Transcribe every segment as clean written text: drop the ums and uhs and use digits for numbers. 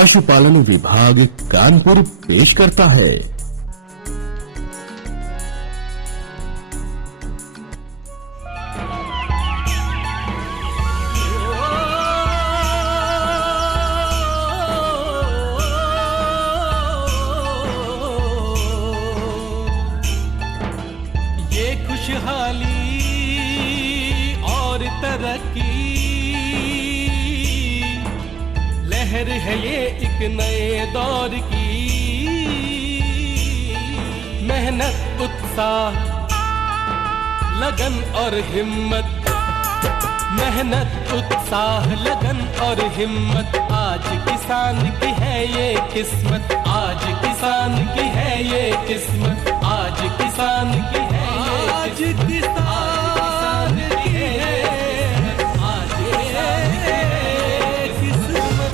पशुपालन विभाग कानपुर पेश करता है। ये खुशहाली और तरक्की लहर है, ये एक नए दौर की। मेहनत, उत्साह, लगन और हिम्मत, मेहनत, उत्साह, लगन और हिम्मत, आज किसान की है ये किस्मत, आज किसान की है ये किस्मत, आज किसान की है ये किस्मत, आज किसान की है, आज किसान की है किस्मत।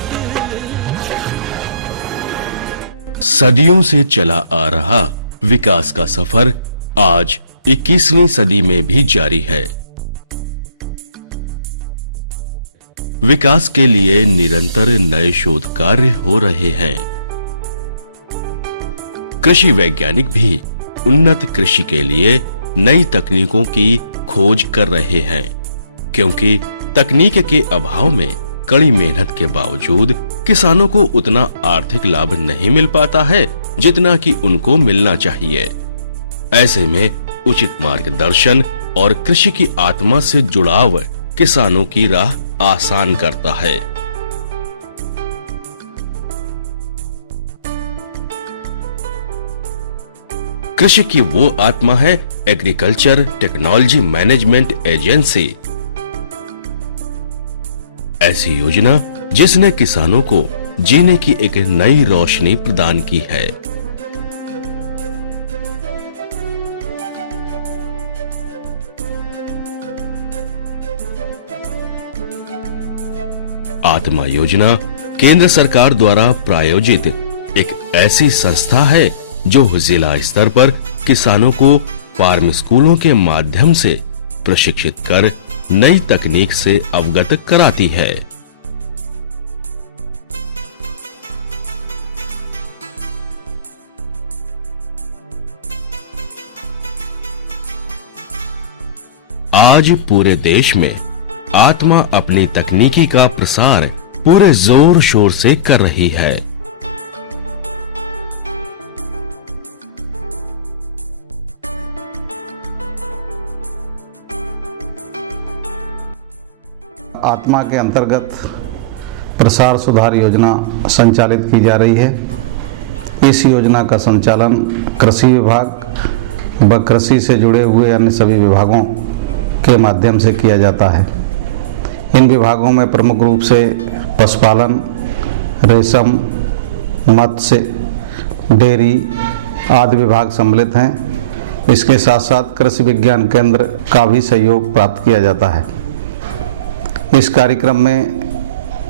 सदियों से चला आ रहा विकास का सफर आज 21वीं सदी में भी जारी है। विकास के लिए निरंतर नए शोध कार्य हो रहे हैं। कृषि वैज्ञानिक भी उन्नत कृषि के लिए नई तकनीकों की खोज कर रहे हैं, क्योंकि तकनीक के अभाव में कड़ी मेहनत के बावजूद किसानों को उतना आर्थिक लाभ नहीं मिल पाता है जितना कि उनको मिलना चाहिए। ऐसे में उचित मार्गदर्शन और कृषि की आत्मा से जुड़ाव किसानों की राह आसान करता है। कृषि की वो आत्मा है एग्रीकल्चर टेक्नोलॉजी मैनेजमेंट एजेंसी। ऐसी योजना जिसने किसानों को जीने की एक नई रोशनी प्रदान की है। आत्मा योजना केंद्र सरकार द्वारा प्रायोजित एक ऐसी संस्था है जो जिला स्तर पर किसानों को फार्म स्कूलों के माध्यम से प्रशिक्षित कर नई तकनीक से अवगत कराती है। आज पूरे देश में आत्मा अपनी तकनीकी का प्रसार पूरे जोर शोर से कर रही है। आत्मा के अंतर्गत प्रसार सुधार योजना संचालित की जा रही है। इस योजना का संचालन कृषि विभाग व कृषि से जुड़े हुए अन्य सभी विभागों के माध्यम से किया जाता है। इन विभागों में प्रमुख रूप से पशुपालन, रेशम, मत्स्य, डेयरी आदि विभाग सम्मिलित हैं। इसके साथ साथ कृषि विज्ञान केंद्र का भी सहयोग प्राप्त किया जाता है। इस कार्यक्रम में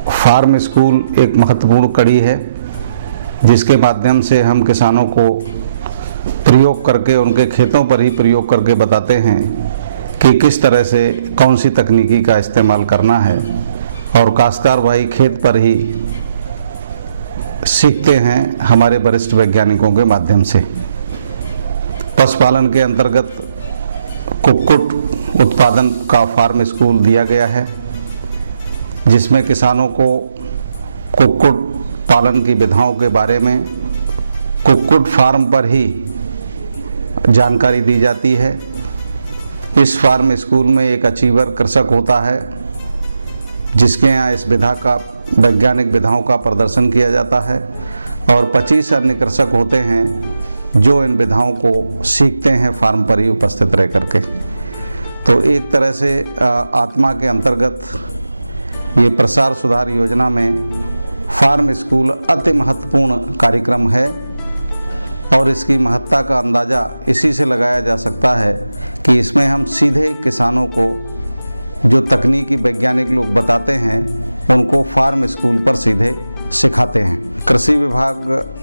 फार्म स्कूल एक महत्वपूर्ण कड़ी है, जिसके माध्यम से हम किसानों को प्रयोग करके उनके खेतों पर ही प्रयोग करके बताते हैं कि किस तरह से कौन सी तकनीकी का इस्तेमाल करना है, और काश्तकार भाई खेत पर ही सीखते हैं हमारे वरिष्ठ वैज्ञानिकों के माध्यम से। पशुपालन के अंतर्गत कुक्कुट उत्पादन का फार्म स्कूल दिया गया है, जिसमें किसानों को कुक्कुट पालन की विधाओं के बारे में कुक्कुट फार्म पर ही जानकारी दी जाती है। इस फार्म स्कूल में एक अचीवर कृषक होता है, जिसके यहाँ इस विधा का वैज्ञानिक विधाओं का प्रदर्शन किया जाता है, और 25 अन्य कृषक होते हैं जो इन विधाओं को सीखते हैं फार्म पर ही उपस्थित रह करके। तो एक तरह से आत्मा के अंतर्गत ये प्रसार सुधार योजना में फार्म स्कूल अति महत्वपूर्ण कार्यक्रम है, और इसकी महत्ता का अंदाजा इसी से लगाया जा सकता है कि इसमें किसानों की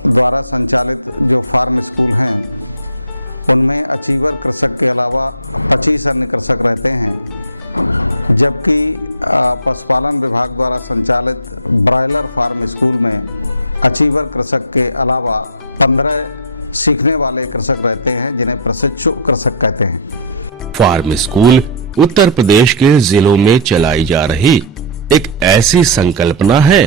द्वारा संचालित जो फार्म स्कूल हैं, उनमें अचीवर कृषक के अलावा 25 अन्य कृषक रहते हैं, जबकि पशुपालन विभाग द्वारा संचालित ब्रायलर फार्म स्कूल में अचीवर कृषक के अलावा 15 सीखने वाले कृषक रहते हैं जिन्हें प्रशिक्षु कृषक कहते हैं। फार्म स्कूल उत्तर प्रदेश के जिलों में चलाई जा रही एक ऐसी संकल्पना है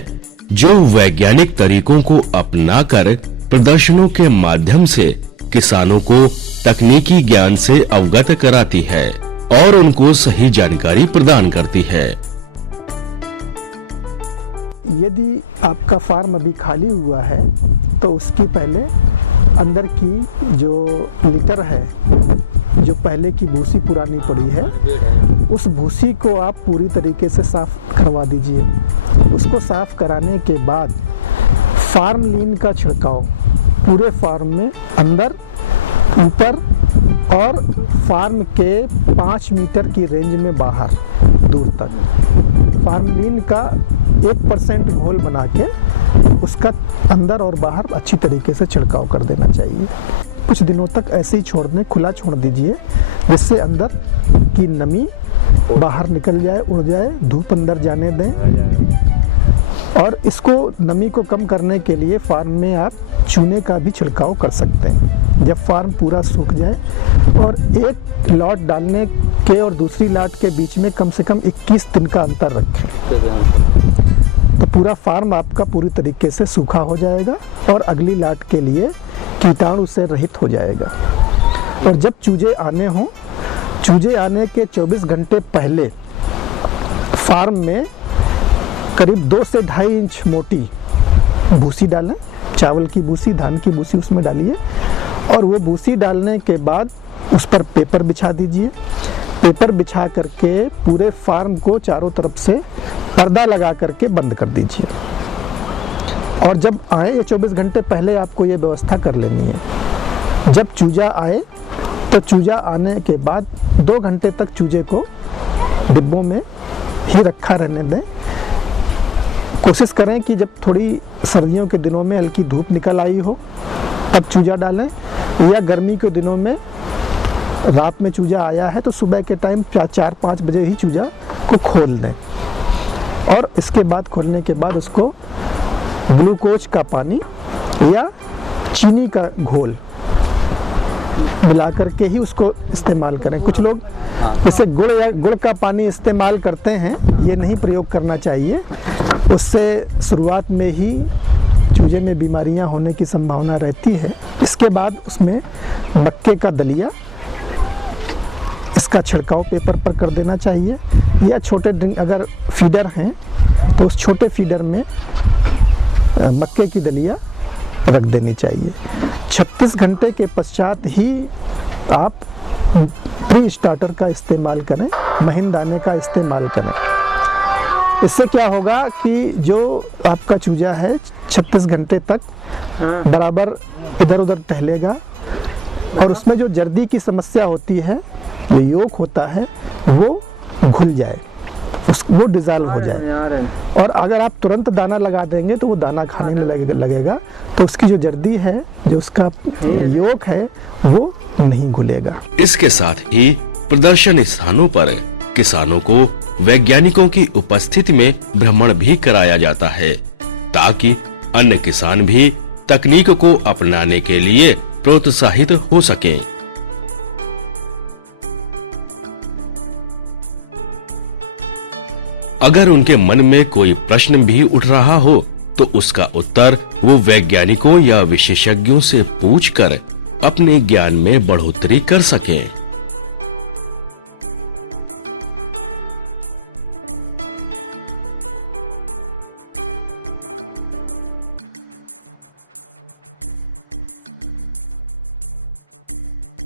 जो वैज्ञानिक तरीकों को अपनाकर प्रदर्शनों के माध्यम से किसानों को तकनीकी ज्ञान से अवगत कराती है और उनको सही जानकारी प्रदान करती है। यदि आपका फार्म अभी खाली हुआ है तो उसकी पहले अंदर की जो लिटर है, जो पहले की भूसी पुरानी पड़ी है, उस भूसी को आप पूरी तरीके से साफ करवा दीजिए। उसको साफ कराने के बाद फार्मलीन का छिड़काव पूरे फार्म में अंदर, ऊपर और फार्म के 5 मीटर की रेंज में बाहर दूर तक फार्मलीन का 1% घोल बना के उसका अंदर और बाहर अच्छी तरीके से छिड़काव कर देना चाहिए। कुछ दिनों तक ऐसे ही खुला छोड़ दीजिए, जिससे अंदर की नमी बाहर निकल जाए, उड़ जाए, धूप अंदर जाने दें। और इसको नमी को कम करने के लिए फार्म में आप चूने का भी छिड़काव कर सकते हैं। जब फार्म पूरा सूख जाए और एक लॉट डालने के और दूसरी लॉट के बीच में कम से कम 21 दिन का अंतर रखें, तो पूरा फार्म आपका पूरी तरीके से सूखा हो जाएगा और अगली लॉट के लिए कीटाणु से रहित हो जाएगा। और जब चूजे आने हों, चूजे आने के 24 घंटे पहले फार्म में करीब 2 से 2.5 इंच मोटी भूसी डालें। चावल की भूसी, धान की भूसी उसमें डालिए और वो भूसी डालने के बाद उस पर पेपर बिछा दीजिए। पेपर बिछा करके पूरे फार्म को चारों तरफ से पर्दा लगा करके बंद कर दीजिए। और जब आए, ये 24 घंटे पहले आपको ये व्यवस्था कर लेनी है। जब चूजा आए तो चूजा आने के बाद 2 घंटे तक चूजे को डिब्बों में ही रखा रहने दें। कोशिश करें कि जब थोड़ी सर्दियों के दिनों में हल्की धूप निकल आई हो तब चूजा डालें, या गर्मी के दिनों में रात में चूजा आया है तो सुबह के टाइम 4-5 बजे ही चूजा को खोल दें। और इसके बाद खोलने के बाद उसको ग्लूकोज का पानी या चीनी का घोल मिला करके ही उसको इस्तेमाल करें। कुछ लोग जैसे गुड़ का पानी इस्तेमाल करते हैं, ये नहीं प्रयोग करना चाहिए। उससे शुरुआत में ही चूजे में बीमारियां होने की संभावना रहती है। इसके बाद उसमें मक्के का दलिया, इसका छिड़काव पेपर पर कर देना चाहिए। या छोटे अगर फीडर हैं तो उस छोटे फीडर में मक्के की दलिया रख देनी चाहिए। 36 घंटे के पश्चात ही आप प्री स्टार्टर का इस्तेमाल करें, महीन दाने का इस्तेमाल करें। इससे क्या होगा कि जो आपका चूजा है 36 घंटे तक बराबर इधर उधर टहलेगा और उसमें जो जर्दी की समस्या होती है, जो योक होता है, वो घुल जाए, वो डिज़ाल्व हो जाए। और अगर आप तुरंत दाना लगा देंगे तो वो दाना खाने में लगेगा तो उसकी जो जर्दी है, जो उसका योक है, वो नहीं घुलेगा। इसके साथ ही प्रदर्शन स्थानों पर किसानों को वैज्ञानिकों की उपस्थिति में भ्रमण भी कराया जाता है ताकि अन्य किसान भी तकनीक को अपनाने के लिए प्रोत्साहित हो सकें। अगर उनके मन में कोई प्रश्न भी उठ रहा हो तो उसका उत्तर वो वैज्ञानिकों या विशेषज्ञों से पूछकर अपने ज्ञान में बढ़ोतरी कर सकें।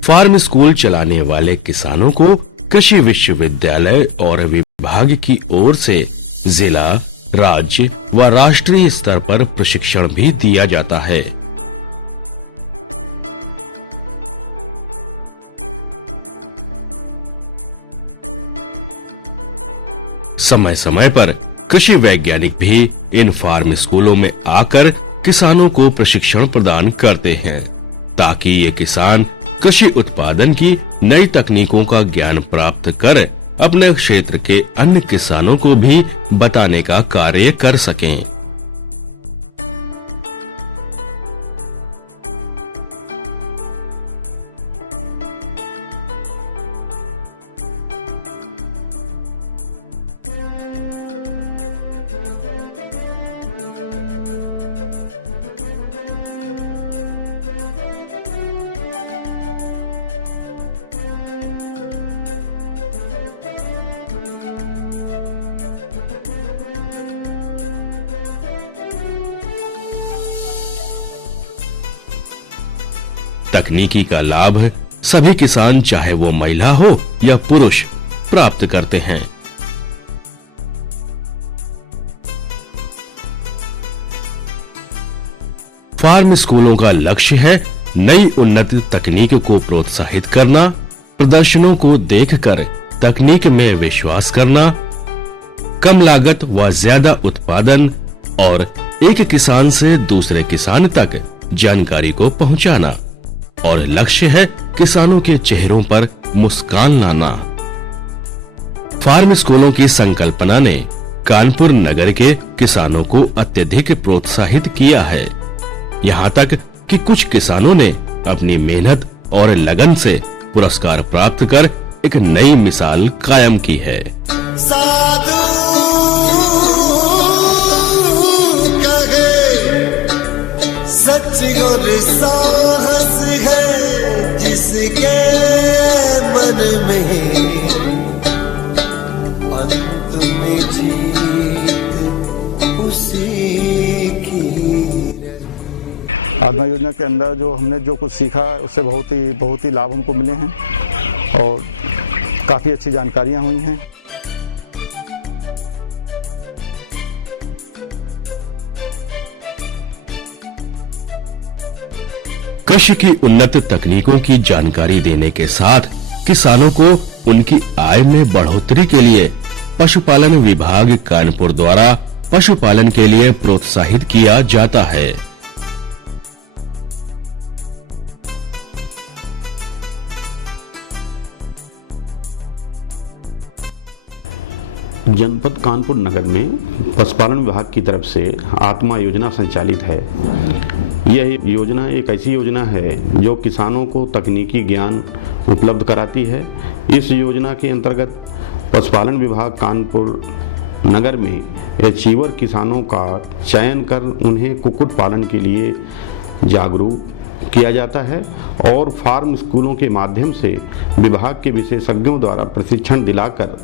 फार्म स्कूल चलाने वाले किसानों को कृषि विश्वविद्यालय और विभाग की ओर से जिला, राज्य व राष्ट्रीय स्तर पर प्रशिक्षण भी दिया जाता है। समय समय पर कृषि वैज्ञानिक भी इन फार्म स्कूलों में आकर किसानों को प्रशिक्षण प्रदान करते हैं ताकि ये किसान कृषि उत्पादन की नई तकनीकों का ज्ञान प्राप्त कर अपने क्षेत्र के अन्य किसानों को भी बताने का कार्य कर सकें। तकनीकी का लाभ सभी किसान चाहे वो महिला हो या पुरुष प्राप्त करते हैं। फार्म स्कूलों का लक्ष्य है नई उन्नत तकनीक को प्रोत्साहित करना, प्रदर्शनों को देखकर तकनीक में विश्वास करना, कम लागत व ज्यादा उत्पादन और एक किसान से दूसरे किसान तक जानकारी को पहुंचाना, और लक्ष्य है किसानों के चेहरों पर मुस्कान लाना। फार्म स्कूलों की संकल्पना ने कानपुर नगर के किसानों को अत्यधिक प्रोत्साहित किया है, यहाँ तक कि कुछ किसानों ने अपनी मेहनत और लगन से पुरस्कार प्राप्त कर एक नई मिसाल कायम की है। साधु कहे सच और साहस है जिसके मन में अंत में जीत उसी की। आत्मा योजना के अंदर जो हमने जो कुछ सीखा उससे बहुत ही लाभ हमको मिले हैं और काफ़ी अच्छी जानकारियां हुई हैं। कृषि की उन्नत तकनीकों की जानकारी देने के साथ किसानों को उनकी आय में बढ़ोतरी के लिए पशुपालन विभाग कानपुर द्वारा पशुपालन के लिए प्रोत्साहित किया जाता है। जनपद कानपुर नगर में पशुपालन विभाग की तरफ से आत्मा योजना संचालित है। यह योजना एक ऐसी योजना है जो किसानों को तकनीकी ज्ञान उपलब्ध कराती है। इस योजना के अंतर्गत पशुपालन विभाग कानपुर नगर में अचीवर किसानों का चयन कर उन्हें कुक्कुट पालन के लिए जागरूक किया जाता है और फार्म स्कूलों के माध्यम से विभाग के विशेषज्ञों द्वारा प्रशिक्षण दिलाकर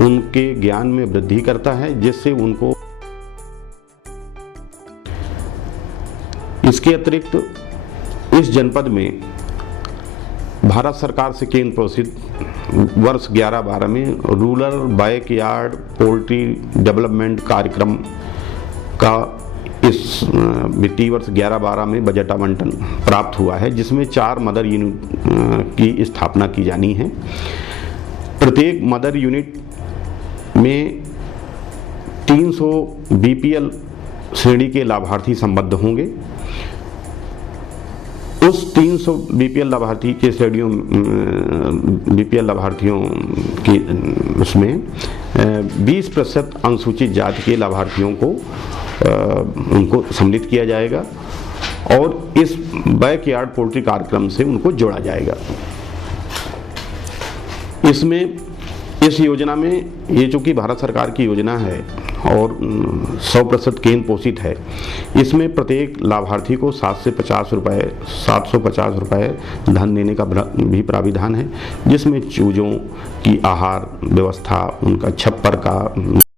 उनके ज्ञान में वृद्धि करता है, जिससे उनको इसके अतिरिक्त इस जनपद में भारत सरकार से केंद्र पोषित वर्ष 11-12 में रूरल बैकयार्ड पोल्ट्री डेवलपमेंट कार्यक्रम का इस वित्तीय वर्ष 11-12 में बजट आवंटन प्राप्त हुआ है, जिसमें 4 मदर यूनिट की स्थापना की जानी है। प्रत्येक मदर यूनिट में 300 बीपीएल श्रेणी के लाभार्थी संबद्ध होंगे। उस 300 बीपीएल लाभार्थी के श्रेणियों बीपीएल लाभार्थियों की उसमें 20% अनुसूचित जाति के लाभार्थियों को उनको सम्मिलित किया जाएगा और इस बैकयार्ड पोल्ट्री कार्यक्रम से उनको जोड़ा जाएगा। इसमें इस योजना में ये चूँकि भारत सरकार की योजना है और 100% केंद्र पोषित है, इसमें प्रत्येक लाभार्थी को 750 रुपये धन देने का भी प्राविधान है, जिसमें चूजों की आहार व्यवस्था, उनका छप्पर का